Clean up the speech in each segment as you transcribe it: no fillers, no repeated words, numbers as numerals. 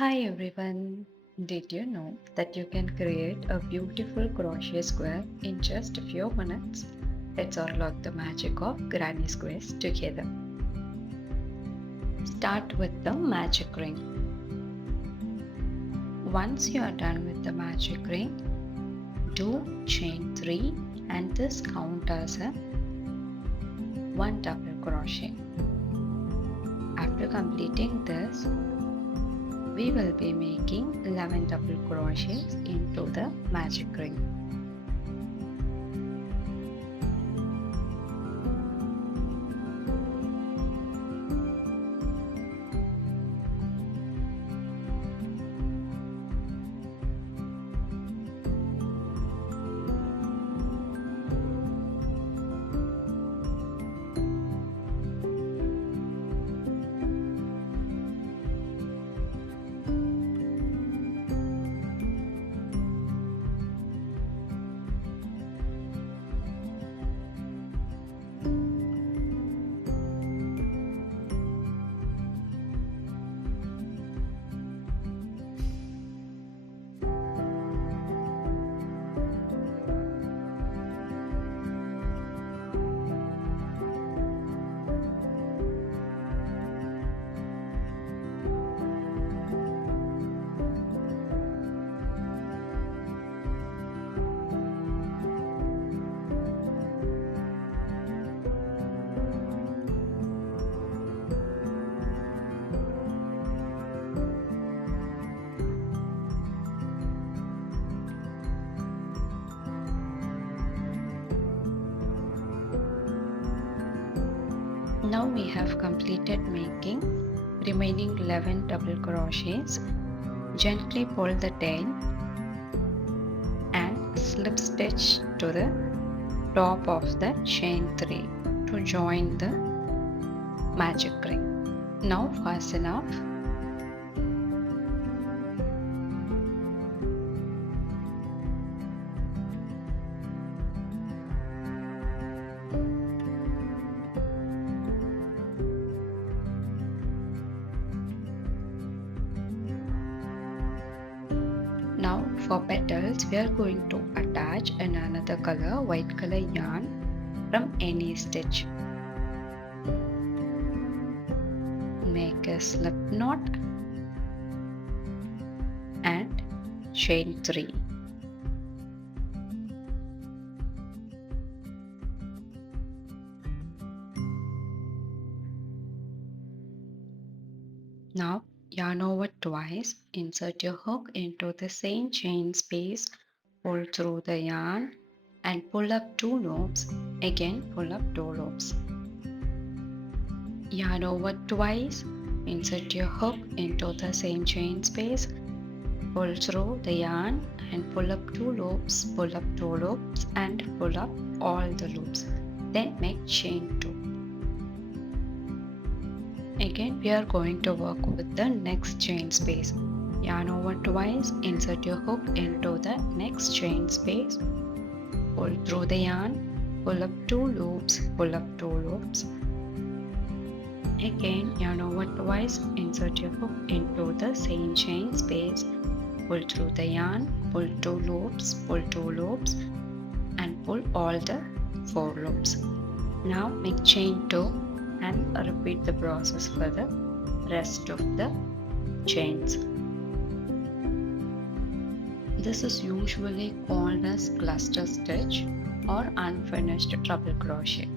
Hi everyone! Did you know that you can create a beautiful crochet square in just a few minutes? Let's unlock the magic of granny squares together. Start with the magic ring. Once you are done with the magic ring, do chain 3 and this count as a 1 double crochet. After completing this, we will be making 11 double crochets into the magic ring. Now we have completed making remaining 11 double crochets. Gently pull the tail and slip stitch to the top of the chain 3 to join the magic ring. Now fasten off. Now for petals, we are going to attach another color, white color yarn from any stitch. Make a slip knot and chain 3. Now yarn over twice, insert your hook into the same chain space, pull through the yarn and pull up 2 loops, again pull up 2 loops. Yarn over twice, insert your hook into the same chain space, pull through the yarn and pull up 2 loops, pull up 2 loops and pull up all the loops. Then make chain 2. Again we are going to work with the next chain space. Yarn over twice, insert your hook into the next chain space, pull through the yarn, pull up 2 loops, pull up 2 loops. Again yarn over twice, insert your hook into the same chain space, pull through the yarn, pull 2 loops, pull 2 loops and pull all the 4 loops. Now make chain 2 and repeat the process for the rest of the chains. This is usually called as cluster stitch or unfinished treble crochet.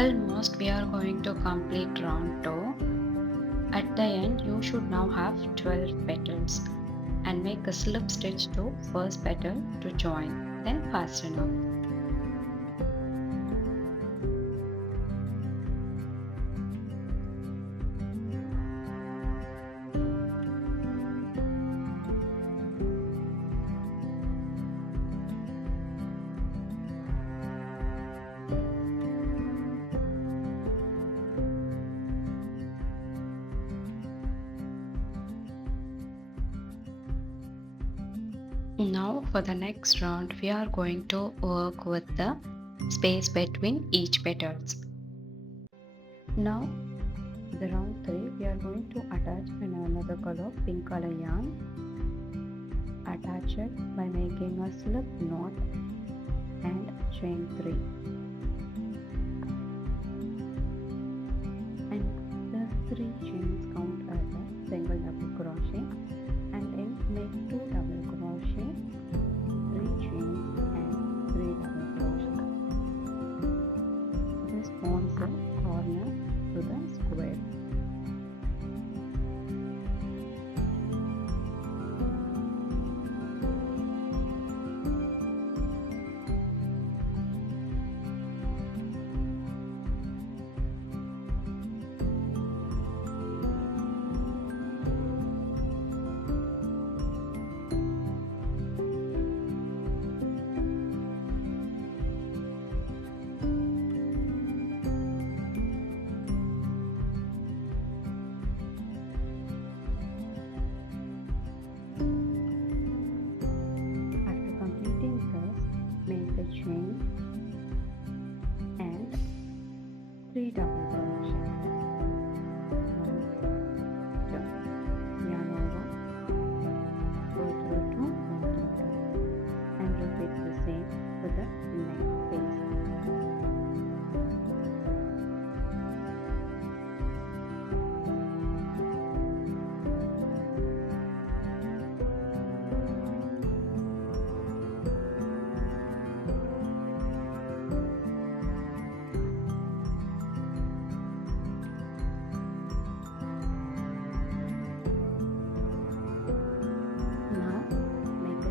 Almost we are going to complete round 2. At the end you should now have 12 petals and make a slip stitch to first petal to join, then fasten off. Now for the next round we are going to work with the space between each petals. Now the round 3 we are going to attach another color, pink color yarn. Attach it by making a slip knot and chain 3. And the 3 chains count as a single double crochet, and then make 2 double crochet, 3 chains and 3 double crochet. This forms a corner to the square. Chain and 3 double crochet. 1, 2, yarn over, go through 2, go through 2, and repeat the same for the next phase.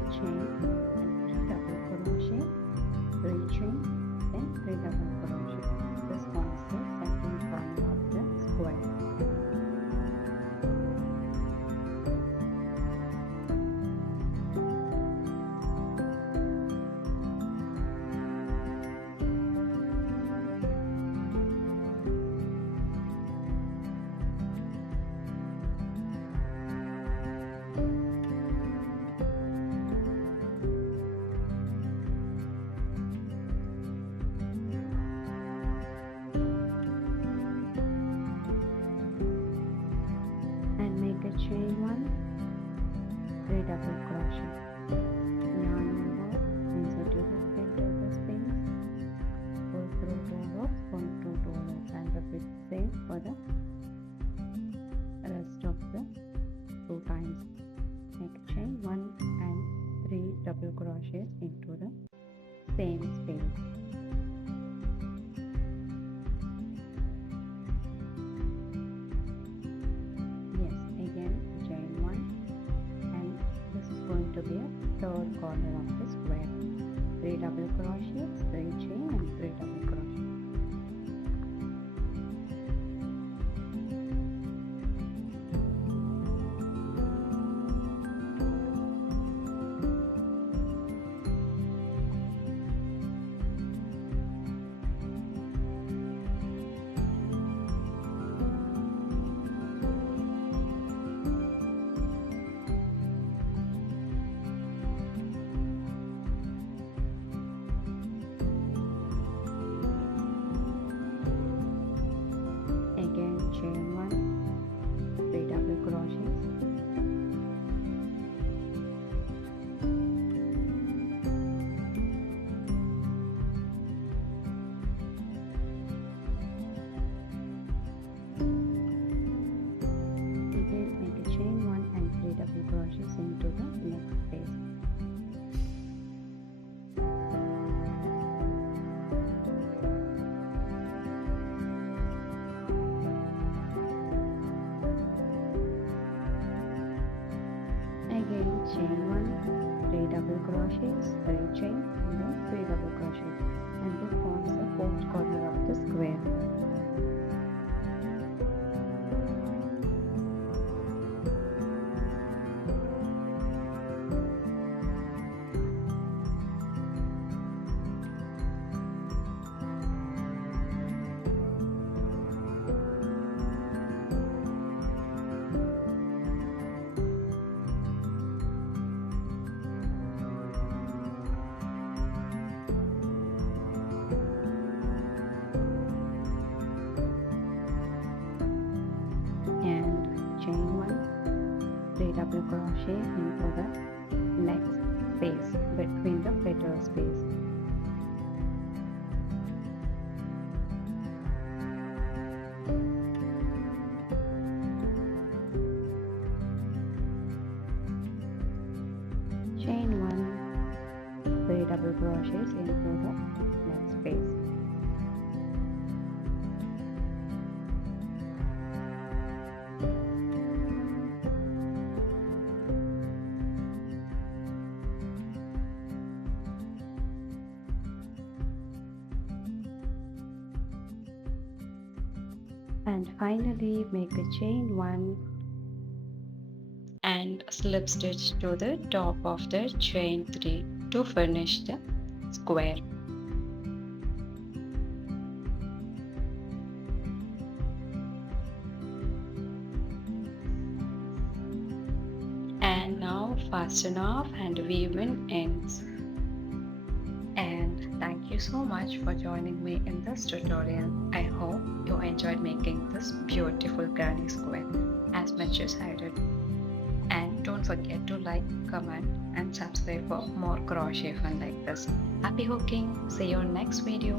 Chain and 3 double crochet, 3 chain, then 3 double crochet. This forms the second corner of the square. Chain 1, 3 double crochet, yarn over, insert your hook into the space, pull through 2 ropes, pull through 2 ropes, and repeat the same for the rest of the 2 times. Make chain 1 and 3 double crochets into the same space. To be a third corner of the square. 3 double crochets, 3 chain and 3 double crochet. chain 1, 3 double crochets, 3 chains, and then 3 double crochets, and this forms the fourth corner of the square. And chain 1, 3 double crochet into the next space between the petal space. Chain 1, 3 double crochets into the next space. And finally make a chain 1 and slip stitch to the top of the chain 3 to finish the square. And now fasten off and weave in ends. And thank you so much for joining me in this tutorial. I hope you enjoyed making this beautiful granny square as much as I did. And don't forget to like, comment and subscribe for more crochet fun like this. Happy hooking! See you on next video.